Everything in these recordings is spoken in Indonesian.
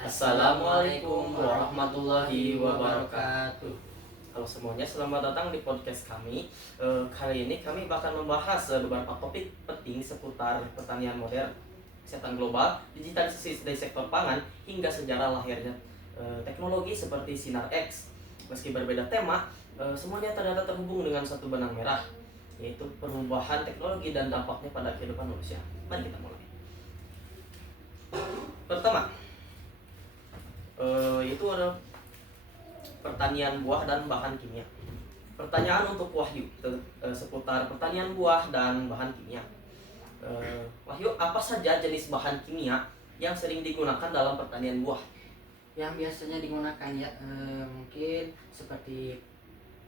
Assalamualaikum warahmatullahi wabarakatuh. Halo semuanya, selamat datang di podcast kami. Kali ini kami bakal membahas beberapa topik penting seputar pertanian modern, kesehatan global, digitalisasi dari sektor pangan, hingga sejarah lahirnya teknologi seperti Sinar X. Meski berbeda tema, semuanya ternyata terhubung dengan satu benang merah, yaitu perubahan teknologi dan dampaknya pada kehidupan manusia. Mari kita mulai. Pertama, itu ada pertanian buah dan bahan kimia. Pertanyaan untuk Wahyu seputar pertanian buah dan bahan kimia. Wahyu, apa saja jenis bahan kimia yang sering digunakan dalam pertanian buah? Yang biasanya digunakan ya mungkin seperti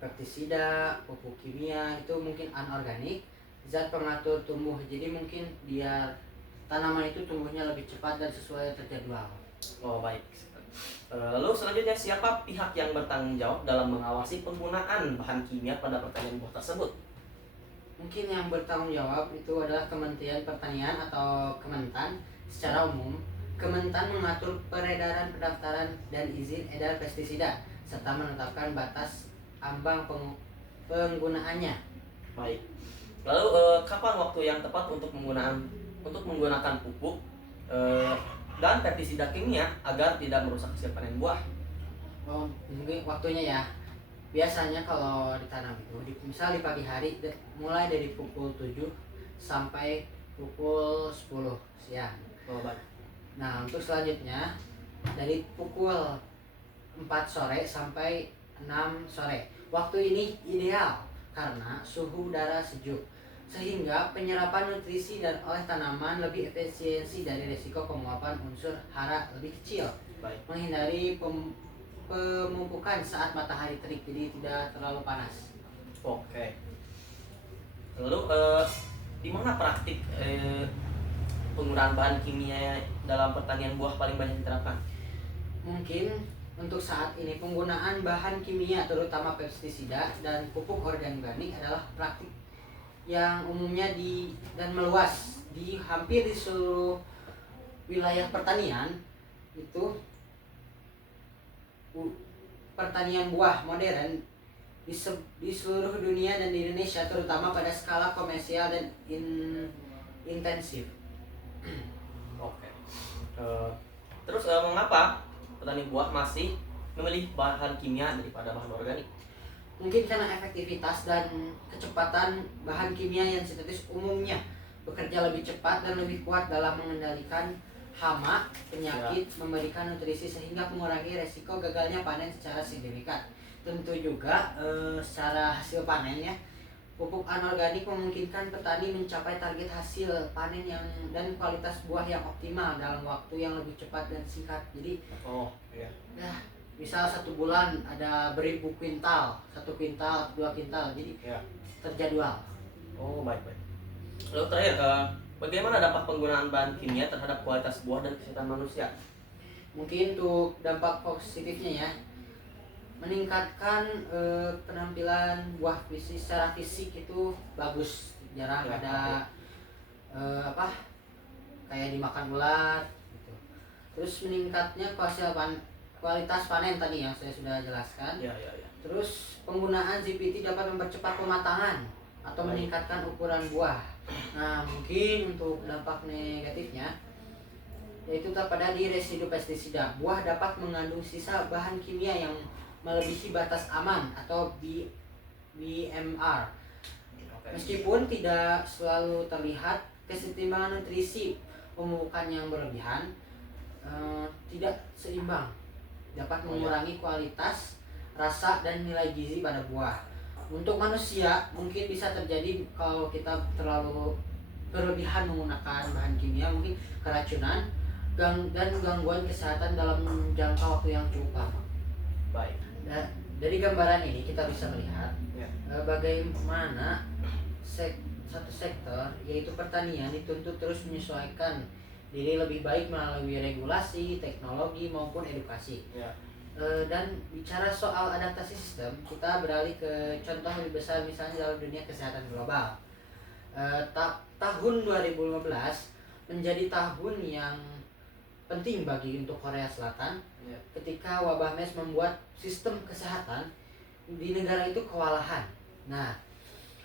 pestisida, pupuk kimia itu mungkin anorganik, zat pengatur tumbuh, jadi mungkin biar tanaman itu tumbuhnya lebih cepat dan sesuai terjadwal. Oh baik. Lalu selanjutnya, siapa pihak yang bertanggung jawab dalam mengawasi penggunaan bahan kimia pada pertanian buah tersebut? Mungkin yang bertanggung jawab itu adalah Kementerian Pertanian atau Kementan. Secara umum, Kementan mengatur peredaran, pendaftaran, dan izin edar pestisida serta menetapkan batas ambang penggunaannya. Baik. Lalu kapan waktu yang tepat untuk menggunakan pupuk dan pestisida kimia agar tidak merusak hasil panen buah? Oh, mungkin waktunya ya. Biasanya kalau ditanam itu misal di pagi hari mulai dari pukul 7 sampai pukul 10 siang. Oh baik. Nah, untuk selanjutnya dari pukul 4 sore sampai 6 sore. Waktu ini ideal karena suhu udara sejuk sehingga penyerapan nutrisi dan oleh tanaman lebih efisiensi dari risiko penguapan unsur hara lebih kecil. Baik. Menghindari pemupukan saat matahari terik, jadi tidak terlalu panas. Oke. Lalu di mana praktik penggunaan bahan kimia dalam pertanian buah paling banyak diterapkan? Mungkin untuk saat ini penggunaan bahan kimia terutama pestisida dan pupuk organik adalah praktik yang umumnya dan meluas di hampir di seluruh wilayah pertanian. Itu pertanian buah modern di seluruh dunia dan di Indonesia terutama pada skala komersial dan intensif. Oke. Terus mengapa petani buah masih memilih bahan kimia daripada bahan organik? Mungkin karena efektivitas dan kecepatan bahan kimia yang sintetis umumnya bekerja lebih cepat dan lebih kuat dalam mengendalikan hama, penyakit, memberikan nutrisi sehingga mengurangi resiko gagalnya panen secara signifikan. Tentu juga secara hasil panennya, pupuk anorganik memungkinkan petani mencapai target hasil panen dan kualitas buah yang optimal dalam waktu yang lebih cepat dan singkat. Jadi misal 1 bulan ada beribu kuintal, 1 kuintal, 2 kuintal, jadi terjadwal. Oh baik. Lalu terakhir, bagaimana dampak penggunaan bahan kimia terhadap kualitas buah dan kesehatan manusia? Mungkin untuk dampak positifnya ya, meningkatkan penampilan buah secara fisik itu bagus, jarang ada kayak dimakan ular gitu. Terus meningkatnya kualitas panen tadi yang saya sudah jelaskan. Terus penggunaan ZPT dapat mempercepat pematangan atau meningkatkan ukuran buah. Nah, mungkin untuk dampak negatifnya yaitu pada di residu pestisida. Buah dapat mengandung sisa bahan kimia yang melebihi batas aman atau BMR. Meskipun tidak selalu terlihat, kesetimbangan nutrisi pemupukan yang berlebihan tidak seimbang dapat mengurangi kualitas, rasa, dan nilai gizi pada buah. Untuk manusia mungkin bisa terjadi kalau kita terlalu berlebihan menggunakan bahan kimia, mungkin keracunan dan gangguan kesehatan dalam jangka waktu yang cukup lama. Baik. Dan dari gambaran ini kita bisa melihat bagaimana satu sektor yaitu pertanian dituntut terus menyesuaikan diri lebih baik melalui regulasi, teknologi maupun edukasi. Dan bicara soal adaptasi sistem, kita beralih ke contoh lebih besar misalnya dalam dunia kesehatan global. Tahun 2015 menjadi tahun yang penting bagi untuk Korea Selatan ketika wabah MERS membuat sistem kesehatan di negara itu kewalahan. Nah,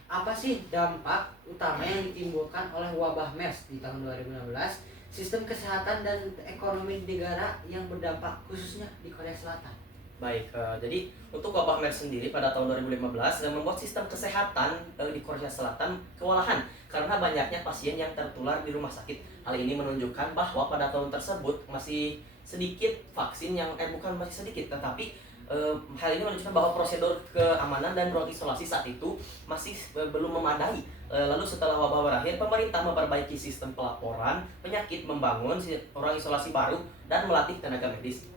apa sih dampak utama yang ditimbulkan oleh wabah MERS di tahun 2016, sistem kesehatan dan ekonomi negara yang berdampak khususnya di Korea Selatan? Baik, jadi untuk wabah MERS sendiri pada tahun 2015 membuat sistem kesehatan di Korea Selatan kewalahan karena banyaknya pasien yang tertular di rumah sakit. Hal ini menunjukkan bahwa pada tahun tersebut masih sedikit vaksin yang bukan masih sedikit, tetapi hal ini menunjukkan bahwa prosedur keamanan dan ruang isolasi saat itu masih belum memadai. Lalu setelah wabah berakhir, pemerintah memperbaiki sistem pelaporan penyakit, membangun ruang isolasi baru, dan melatih tenaga medis.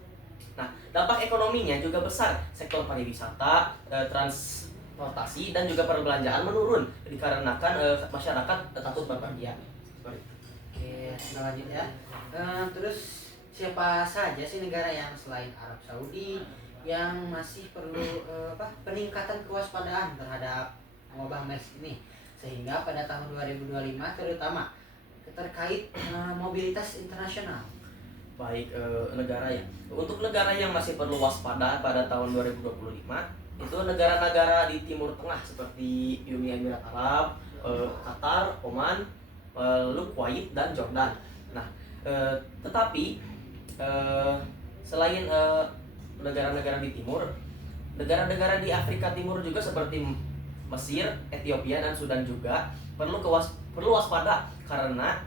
Nah, dampak ekonominya juga besar. Sektor pariwisata, transportasi, dan juga perbelanjaan menurun dikarenakan masyarakat takut berpergian. Oke, kita lanjut ya. Terus siapa saja sih negara yang selain Arab Saudi yang masih perlu peningkatan kewaspadaan terhadap wabah MERS ini, sehingga pada tahun 2025 terutama terkait mobilitas internasional? Baik, negara ya. Untuk negara yang masih perlu waspada pada tahun 2025 itu negara-negara di Timur Tengah seperti Uni Emirat Arab, Qatar, Oman, lalu Kuwait dan Jordan. Nah, tetapi selain negara-negara di timur, negara-negara di Afrika Timur juga seperti Mesir, Ethiopia dan Sudan juga perlu waspada karena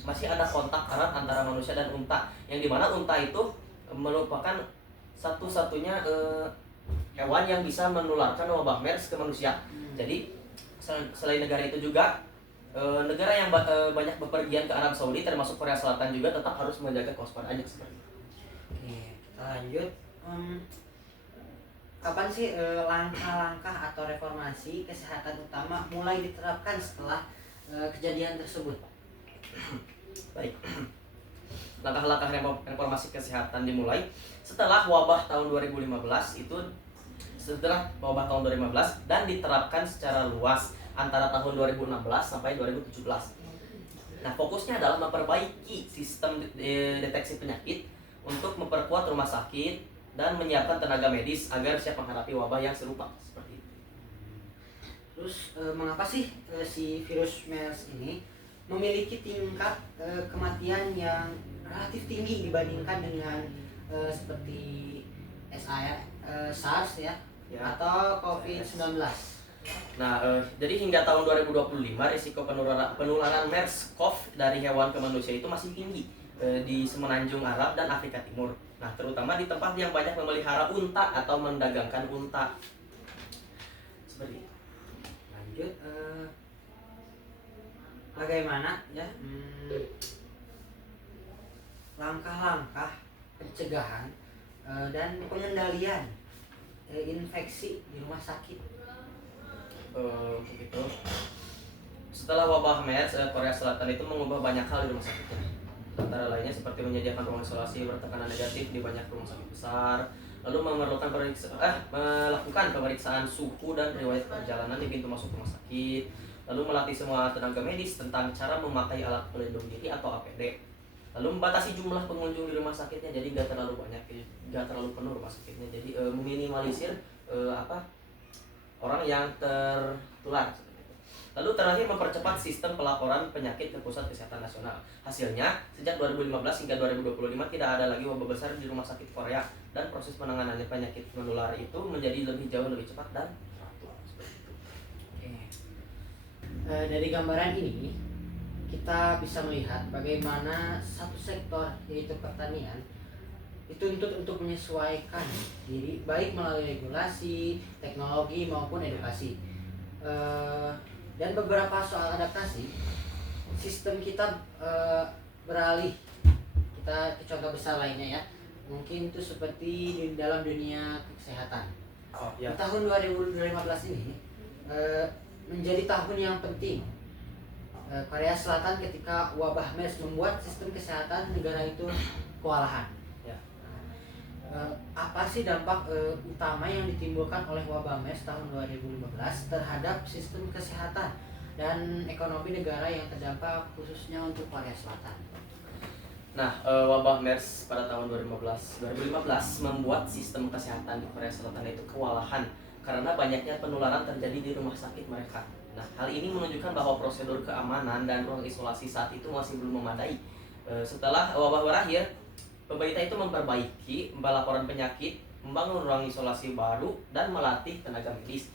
masih ada kontak erat antara manusia dan unta, yang dimana unta itu merupakan satu-satunya hewan yang bisa menularkan wabah MERS ke manusia. Jadi selain negara itu juga negara yang banyak bepergian ke Arab Saudi termasuk Korea Selatan juga tetap harus menjaga kewaspadaannya seperti itu. Oke, kita lanjut. Kapan sih langkah-langkah atau reformasi kesehatan utama mulai diterapkan setelah kejadian tersebut? Baik, langkah-langkah reformasi kesehatan dimulai setelah wabah tahun 2015 itu dan diterapkan secara luas antara tahun 2016 sampai 2017. Nah, fokusnya adalah memperbaiki sistem deteksi penyakit untuk memperkuat rumah sakit dan menyiapkan tenaga medis agar siap menghadapi wabah yang serupa seperti itu. Terus mengapa sih si virus MERS ini memiliki tingkat kematian yang relatif tinggi dibandingkan dengan seperti SARS ya, atau COVID-19? Nah, jadi hingga tahun 2025 risiko penularan MERS-CoV dari hewan ke manusia itu masih tinggi di Semenanjung Arab dan Afrika Timur. Nah, terutama di tempat yang banyak memelihara unta atau mendagangkan unta. Seperti itu. Lanjut, bagaimana ya langkah-langkah pencegahan dan pengendalian infeksi di rumah sakit? Untuk itu, setelah wabah MERS, Korea Selatan itu mengubah banyak hal di rumah sakitnya. Antara lainnya seperti menyediakan ruang isolasi bertekanan negatif di banyak rumah sakit besar, lalu melakukan pemeriksaan suhu dan riwayat perjalanan di pintu masuk rumah sakit, lalu melatih semua tenaga medis tentang cara memakai alat pelindung diri atau APD, lalu membatasi jumlah pengunjung di rumah sakitnya jadi nggak terlalu banyak, nggak terlalu penuh rumah sakitnya, jadi meminimalisir orang yang tertular. Lalu terakhir mempercepat sistem pelaporan penyakit ke Pusat Kesehatan Nasional. Hasilnya, sejak 2015 hingga 2025 tidak ada lagi wabah besar di rumah sakit Korea dan proses penanganan penyakit menular itu menjadi jauh lebih cepat dan teratur. Oke. Dari gambaran ini kita bisa melihat bagaimana satu sektor yaitu pertanian dituntut untuk menyesuaikan diri baik melalui regulasi, teknologi maupun edukasi. Dan beberapa soal adaptasi, sistem kita beralih. Kita ke contoh besar lainnya ya, mungkin itu seperti di dalam dunia kesehatan. Di tahun 2015 ini menjadi tahun yang penting. Korea Selatan ketika wabah MERS membuat sistem kesehatan negara itu kewalahan. Apa sih dampak utama yang ditimbulkan oleh wabah MERS tahun 2015 terhadap sistem kesehatan dan ekonomi negara yang terdampak khususnya untuk Korea Selatan? Nah, wabah MERS pada tahun 2015 membuat sistem kesehatan di Korea Selatan itu kewalahan karena banyaknya penularan terjadi di rumah sakit mereka. Nah, hal ini menunjukkan bahwa prosedur keamanan dan ruang isolasi saat itu masih belum memadai. Setelah wabah berakhir, pemerintah itu memperbaiki pelaporan penyakit, membangun ruang isolasi baru, dan melatih tenaga medis.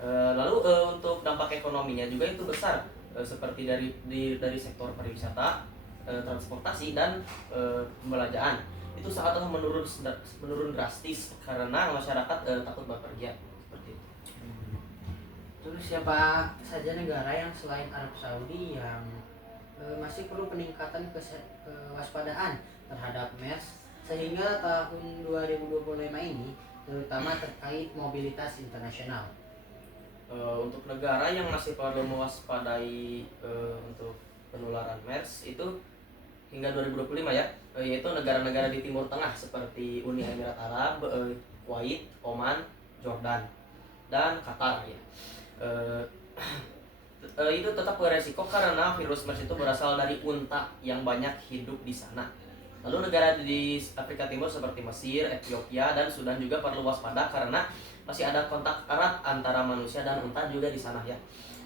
Lalu untuk dampak ekonominya juga itu besar, seperti dari sektor pariwisata, transportasi, dan pembelanjaan. Itu sangatlah menurun drastis karena masyarakat takut bepergian seperti itu. Terus siapa saja negara yang selain Arab Saudi yang masih perlu peningkatan kewaspadaan terhadap MERS sehingga tahun 2025 ini, terutama terkait mobilitas internasional? Untuk negara yang masih perlu mewaspadai untuk penularan MERS itu hingga 2025 ya, yaitu negara-negara di Timur Tengah seperti Uni Emirat Arab, Kuwait, Oman, Jordan, dan Qatar ya. Itu tetap beresiko karena virus MERS itu berasal dari unta yang banyak hidup di sana. Lalu negara di Afrika Timur seperti Mesir, Ethiopia, dan Sudan juga perlu waspada karena masih ada kontak erat antara manusia dan unta juga di sana ya.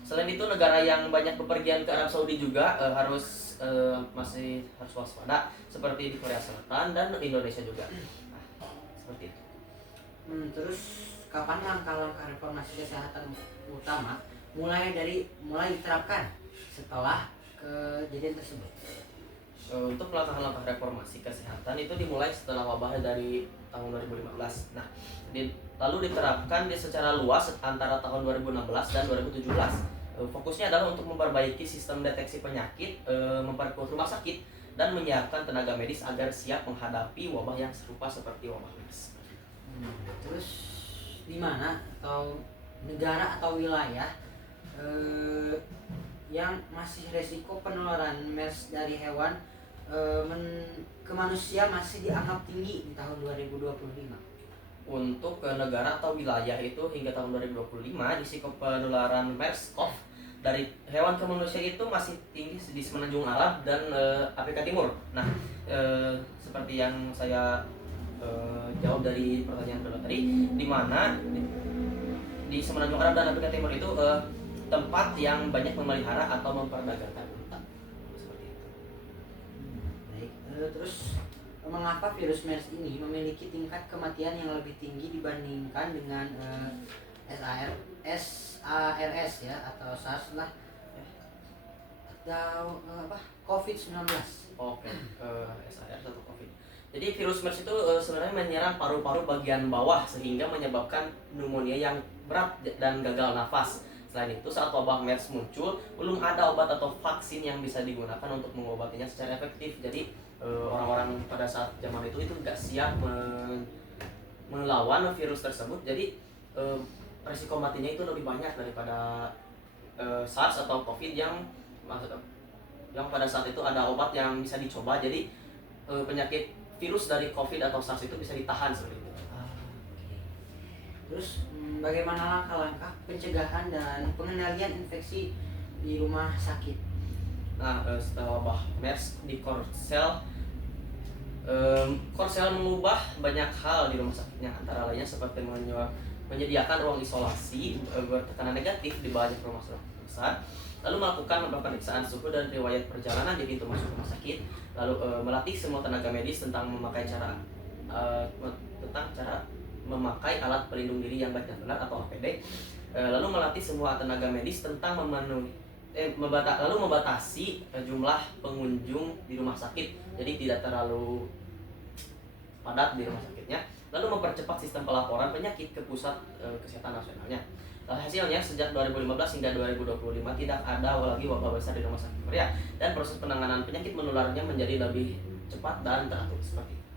Selain itu negara yang banyak bepergian ke Arab Saudi juga masih harus waspada seperti di Korea Selatan dan Indonesia juga. Nah, seperti itu. Terus kapan langkah-langkah reformasi kesehatan utama mulai diterapkan setelah kejadian tersebut? Untuk langkah-langkah reformasi kesehatan itu dimulai setelah wabah dari tahun 2015. Nah, lalu diterapkan secara luas antara tahun 2016 dan 2017. Fokusnya adalah untuk memperbaiki sistem deteksi penyakit, memperkuat rumah sakit, dan menyiapkan tenaga medis agar siap menghadapi wabah yang serupa seperti wabah MERS. Terus di mana atau negara atau wilayah yang masih resiko penularan MERS dari hewan ke manusia masih dianggap tinggi di tahun 2025? Untuk negara atau wilayah itu hingga tahun 2025 risiko penularan MERS-CoV dari hewan ke manusia itu masih tinggi di Semenanjung Arab dan Afrika Timur. Nah, seperti yang saya jawab dari pertanyaan kedua tadi, di mana di Semenanjung Arab dan Afrika Timur itu tempat yang banyak memelihara atau memperdagangkan unta. Seperti itu. Baik, terus mengapa virus MERS ini memiliki tingkat kematian yang lebih tinggi dibandingkan dengan SARS ya atau SARS lah atau COVID-19? Oke, SARS atau COVID. Jadi virus MERS itu sebenarnya menyerang paru-paru bagian bawah sehingga menyebabkan pneumonia yang berat dan gagal nafas. Selain itu, saat wabah MERS muncul, belum ada obat atau vaksin yang bisa digunakan untuk mengobatinya secara efektif. Jadi orang-orang pada saat zaman itu nggak siap melawan virus tersebut. Jadi resiko matinya itu lebih banyak daripada SARS atau COVID yang pada saat itu ada obat yang bisa dicoba. Jadi penyakit virus dari COVID atau SARS itu bisa ditahan seperti itu. Terus bagaimana langkah-langkah pencegahan dan pengendalian infeksi di rumah sakit? Nah, setelah wabah MERS di Korsel, Korsel mengubah banyak hal di rumah sakitnya, antara lainnya seperti menyediakan ruang isolasi bertekanan negatif di banyak rumah sakit besar, lalu melakukan pemeriksaan suhu dan riwayat perjalanan di pintu masuk rumah sakit, lalu melatih semua tenaga medis tentang cara memakai alat pelindung diri yang baik dan benar atau APD, lalu melatih semua tenaga medis tentang membatasi jumlah pengunjung di rumah sakit, jadi tidak terlalu padat di rumah sakitnya, lalu mempercepat sistem pelaporan penyakit ke pusat kesehatan nasionalnya. Hasilnya sejak 2015 hingga 2025 tidak ada lagi wabah besar di rumah sakit Korea dan proses penanganan penyakit menularnya menjadi lebih cepat dan teratur seperti itu.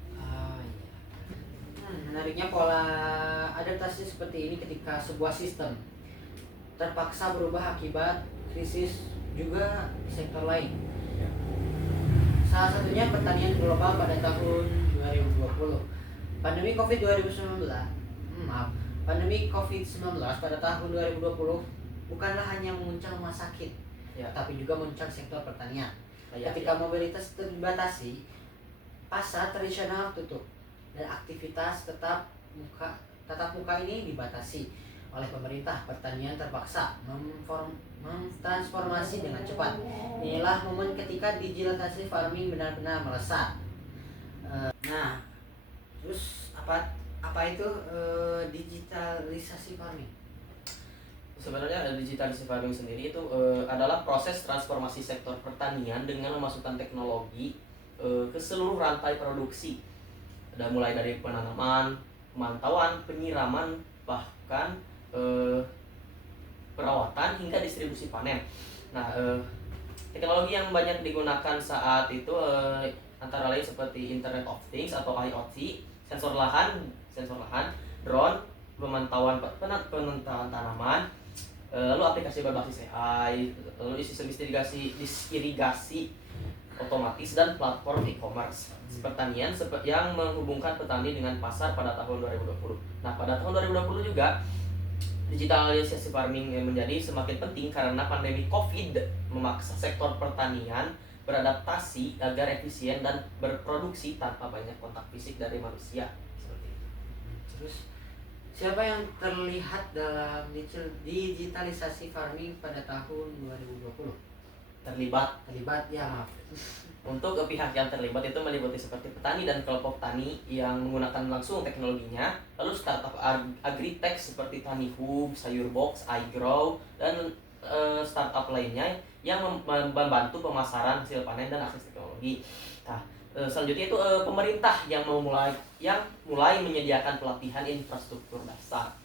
Menariknya pola adaptasi seperti ini ketika sebuah sistem terpaksa berubah akibat krisis juga di sektor lain. Salah satunya pertanian global pada tahun 2020. Pandemi COVID-19 pada tahun 2020 bukanlah hanya menguncang rumah sakit, tapi juga menguncang sektor pertanian. Ketika mobilitas terbatasi, pasar tradisional tutup dan aktivitas tatap muka ini dibatasi oleh pemerintah. Pertanian terpaksa memtransformasi dengan cepat. Inilah momen ketika digitalisasi farming benar-benar melesat. Nah, terus apa itu digitalisasi farming? Sebenarnya digitalisasi farming sendiri itu adalah proses transformasi sektor pertanian dengan memasukkan teknologi ke seluruh rantai produksi. Dan mulai dari penanaman, pemantauan, penyiraman, bahkan perawatan hingga distribusi panen. Nah, teknologi yang banyak digunakan saat itu antara lain seperti Internet of Things atau IoT, sensor lahan, drone, pemantauan tanaman, lalu aplikasi berbasis AI, lalu sistem irigasi otomatis dan platform e-commerce pertanian yang menghubungkan petani dengan pasar pada tahun 2020. Nah, pada tahun 2020 juga digitalisasi farming menjadi semakin penting karena pandemi COVID memaksa sektor pertanian beradaptasi agar efisien dan berproduksi tanpa banyak kontak fisik dari manusia. Seperti itu. Terus siapa yang terlihat dalam digitalisasi farming pada tahun 2020? Terlibat ya, maaf. Untuk pihak yang terlibat itu meliputi seperti petani dan kelompok tani yang menggunakan langsung teknologinya, lalu startup agritech seperti Tani Hub, Sayur Box, iGrow, dan startup lainnya yang membantu pemasaran hasil panen dan akses teknologi. Nah, selanjutnya itu pemerintah yang mulai menyediakan pelatihan infrastruktur dasar.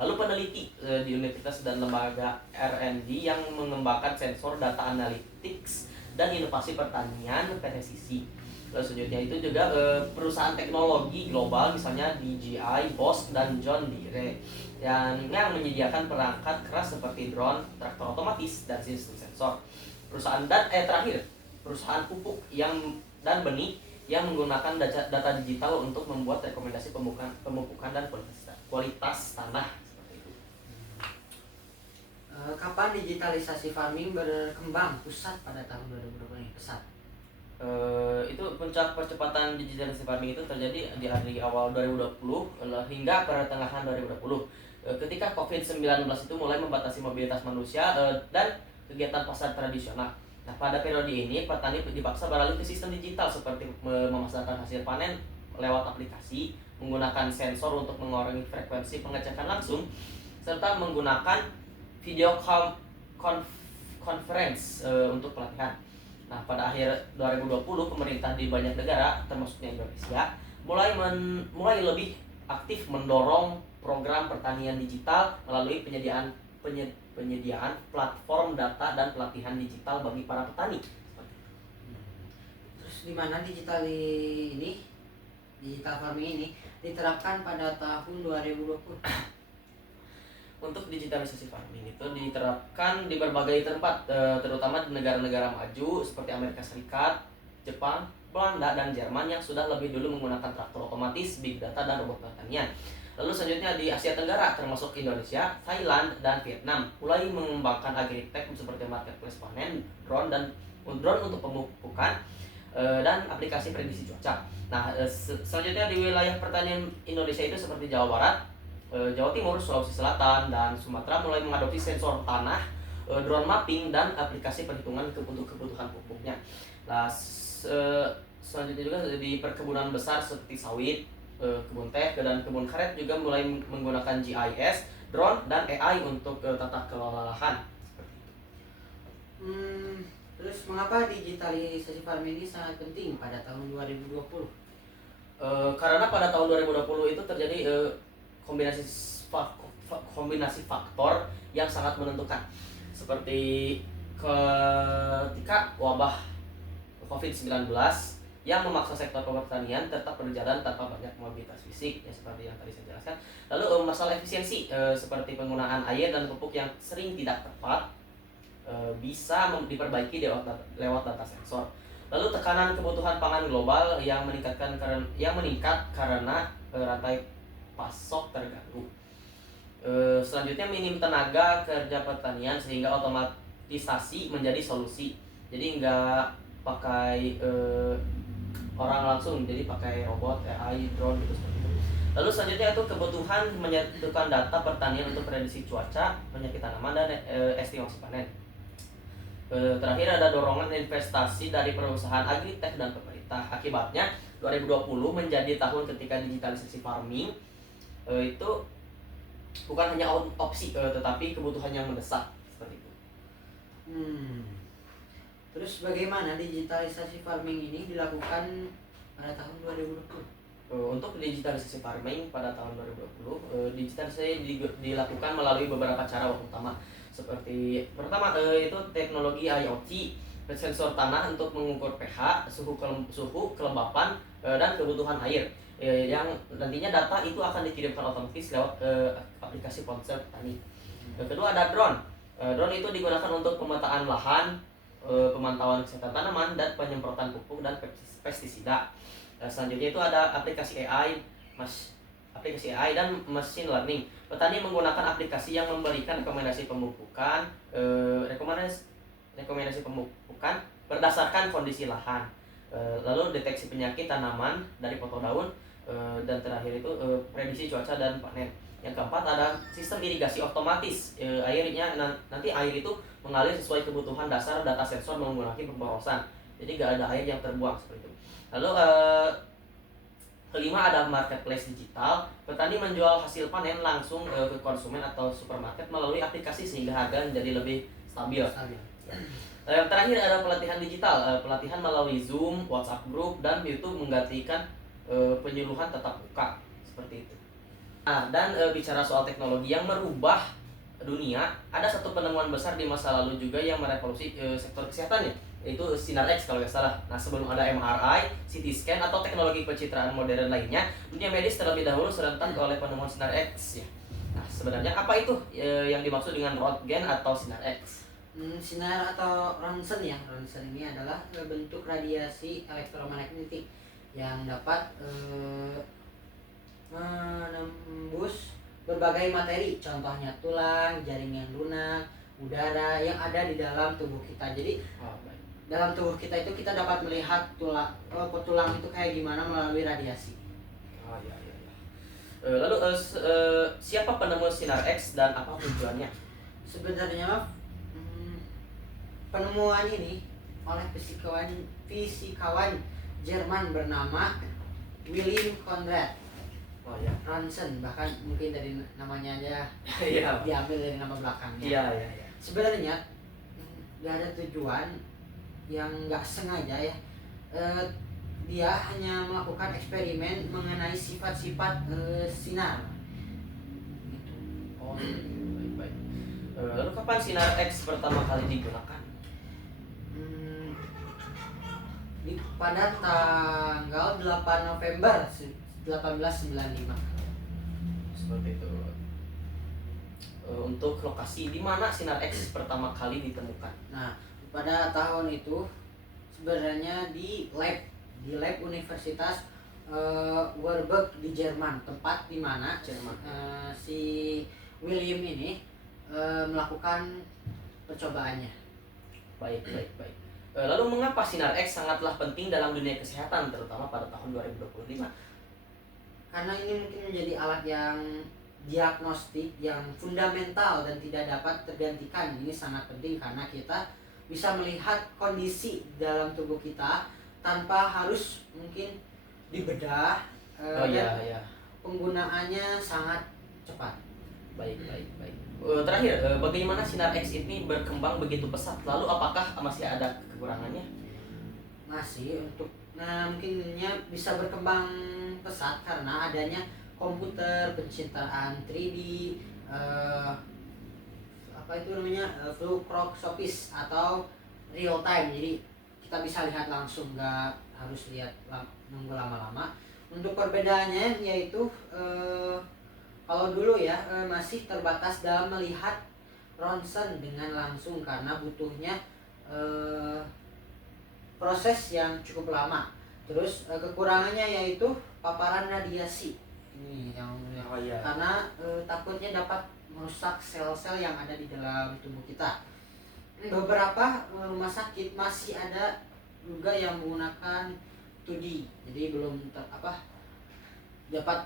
Lalu peneliti di universitas dan lembaga R&D yang mengembangkan sensor data analytics dan inovasi pertanian presisi. Lalu selanjutnya itu juga perusahaan teknologi global misalnya DJI, Bosch, dan John Deere yang menyediakan perangkat keras seperti drone, traktor otomatis, dan sistem sensor. Perusahaan pupuk dan benih yang menggunakan data digital untuk membuat rekomendasi pemupukan dan kualitas tanah. Kapan digitalisasi farming berkembang pusat pada tahun 2020 ini? Pesat. Itu puncak percepatan digitalisasi farming itu terjadi di awal 2020 hingga pertengahan 2020 ketika COVID-19 itu mulai membatasi mobilitas manusia dan kegiatan pasar tradisional. Nah, pada periode ini petani dipaksa beralih ke sistem digital seperti memasarkan hasil panen lewat aplikasi, menggunakan sensor untuk mengurangi frekuensi pengecekan langsung, serta menggunakan video conference untuk pelatihan. Nah, pada akhir 2020 pemerintah di banyak negara termasuknya Indonesia mulai lebih aktif mendorong program pertanian digital melalui penyediaan platform data dan pelatihan digital bagi para petani. Terus di mana digital farming ini diterapkan pada tahun 2020? Untuk digitalisasi farming itu diterapkan di berbagai tempat, terutama di negara-negara maju seperti Amerika Serikat, Jepang, Belanda, dan Jerman yang sudah lebih dulu menggunakan traktor otomatis, big data, dan robot pertanian. Lalu selanjutnya di Asia Tenggara termasuk Indonesia, Thailand, dan Vietnam mulai mengembangkan agritech seperti marketplace panen, drone untuk pemupukan dan aplikasi prediksi cuaca. Nah, selanjutnya di wilayah pertanian Indonesia itu seperti Jawa Barat, Jawa Timur, Sulawesi Selatan, dan Sumatera mulai mengadopsi sensor tanah, drone mapping, dan aplikasi perhitungan untuk kebutuhan pupuknya. Nah, selanjutnya juga di perkebunan besar seperti sawit, kebun teh, dan kebun karet juga mulai menggunakan GIS, drone, dan AI untuk tata kelola lahan. Terus mengapa digitalisasi farming ini sangat penting pada tahun 2020? Karena pada tahun 2020 itu terjadi kombinasi faktor yang sangat menentukan, seperti ketika wabah COVID-19 yang memaksa sektor pertanian tetap berjalan tanpa banyak mobilitas fisik, ya seperti yang tadi saya jelaskan. Lalu masalah efisiensi seperti penggunaan air dan pupuk yang sering tidak tepat bisa diperbaiki lewat data sensor. Lalu tekanan kebutuhan pangan global yang meningkat karena rantai pasok terganggu. Selanjutnya minim tenaga kerja pertanian sehingga otomatisasi menjadi solusi. Jadi nggak pakai orang langsung, jadi pakai robot, AI, drone gitu seperti itu. Lalu selanjutnya itu kebutuhan menyatukan data pertanian untuk prediksi cuaca, penyakit tanaman, dan estimasi panen. Terakhir ada dorongan investasi dari perusahaan agritech dan pemerintah. Akibatnya 2020 menjadi tahun ketika digitalisasi farming itu bukan hanya opsi tetapi kebutuhan yang mendesak seperti itu. Terus bagaimana digitalisasi farming ini dilakukan pada tahun 2020? Untuk digitalisasi farming pada tahun 2020, digitalisasi dilakukan melalui beberapa cara utama. Seperti pertama itu teknologi IoT, sensor tanah untuk mengukur pH, suhu kelembapan, dan kebutuhan air. Yang nantinya data itu akan dikirimkan otomatis lewat aplikasi ponsel petani. Kedua ada drone. Drone itu digunakan untuk pemetaan lahan, pemantauan kesehatan tanaman, dan penyemprotan pupuk dan pestisida. Selanjutnya itu ada aplikasi AI dan machine learning. Petani menggunakan aplikasi yang memberikan rekomendasi pemupukan, rekomendasi pemupukan berdasarkan kondisi lahan. Lalu deteksi penyakit tanaman dari foto daun, dan terakhir itu prediksi cuaca dan panen. Yang keempat ada sistem irigasi otomatis. Airnya nanti air itu mengalir sesuai kebutuhan dasar data sensor menggunakan pemborosan. Jadi gak ada air yang terbuang seperti itu. Lalu kelima ada marketplace digital. Petani menjual hasil panen langsung ke konsumen atau supermarket melalui aplikasi sehingga harga menjadi lebih stabil. Yang terakhir ada pelatihan digital. Pelatihan melalui Zoom, WhatsApp Group, dan YouTube menggantikan penyuluhan tatap muka seperti itu. Dan bicara soal teknologi yang merubah dunia, ada satu penemuan besar di masa lalu juga yang merevolusi sektor kesehatan, yaitu Sinar X kalau nggak salah. Nah, sebelum ada MRI, CT scan, atau teknologi pencitraan modern lainnya, dunia medis terlebih dahulu serentak oleh penemuan Sinar X ya. Nah, sebenarnya apa itu yang dimaksud dengan Röntgen atau Sinar X? Sinar atau ronsen ya. Ronsen ini adalah bentuk radiasi elektromagnetik yang dapat menembus berbagai materi, contohnya tulang, jaringan lunak, udara yang ada di dalam tubuh kita. Jadi dalam tubuh kita itu kita dapat melihat tulang itu kayak gimana melalui radiasi. Lalu siapa penemu Sinar X dan apa tujuannya? Sebenarnya penemuan ini oleh fisikawan Jerman bernama Wilhelm Conrad Ronsen, bahkan mungkin dari namanya aja diambil dari nama belakangnya. Sebenarnya nggak ada tujuan yang nggak sengaja ya. Dia hanya melakukan eksperimen mengenai sifat-sifat sinar. Baik. Lalu kapan Sinar X pertama kali digunakan? Pada tanggal 8 November 1895. Seperti itu. Untuk lokasi di mana Sinar X pertama kali ditemukan? Nah, pada tahun itu sebenarnya di lab Universitas Warburg di Jerman, tempat di mana si William ini melakukan percobaannya. Baik. Lalu mengapa Sinar X sangatlah penting dalam dunia kesehatan, terutama pada tahun 2025? Karena ini mungkin menjadi alat yang diagnostik yang fundamental dan tidak dapat tergantikan. Ini sangat penting karena kita bisa melihat kondisi dalam tubuh kita tanpa harus mungkin dibedah. Penggunaannya sangat cepat. Baik. Terakhir, bagaimana Sinar X ini berkembang begitu pesat? Lalu apakah masih ada kekurangannya? Masih mungkinnya bisa berkembang pesat karena adanya komputer, pencitraan 3D, fluoroskopis atau real time. Jadi kita bisa lihat langsung, nggak harus lihat nunggu lama-lama. Untuk perbedaannya yaitu kalau dulu ya masih terbatas dalam melihat ronsen dengan langsung karena butuhnya proses yang cukup lama. Terus kekurangannya yaitu paparan radiasi ini yang karena takutnya dapat merusak sel-sel yang ada di dalam tubuh kita. Beberapa rumah sakit masih ada juga yang menggunakan 2D. Jadi belum dapat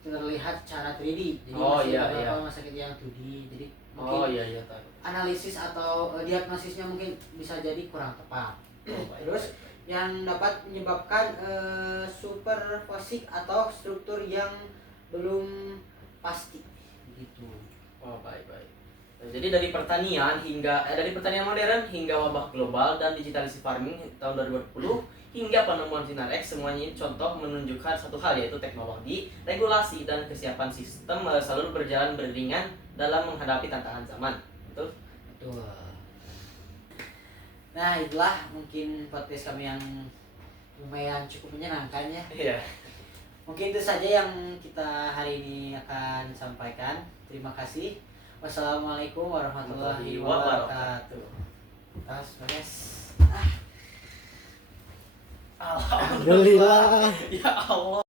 terlihat secara 3D. Jadi beberapa rumah sakit yang 2D. Jadi mungkin analisis atau diagnosisnya mungkin bisa jadi kurang tepat. Terus yang dapat menyebabkan superfosik atau struktur yang belum pasti gitu. Baik. Jadi dari pertanian modern hingga wabah global dan digitalisasi farming tahun 2020 hingga penemuan sinar X, semuanya ini contoh menunjukkan satu hal, yaitu teknologi, regulasi dan kesiapan sistem selalu berjalan beriringan dalam menghadapi tantangan zaman. Betul? Nah, itulah mungkin podcast kami yang lumayan cukup menyenangkan ya. Iya. Mungkin itu saja yang kita hari ini akan sampaikan. Terima kasih. Wassalamualaikum warahmatullahi wabarakatuh. Alhamdulillah. Ya Allah.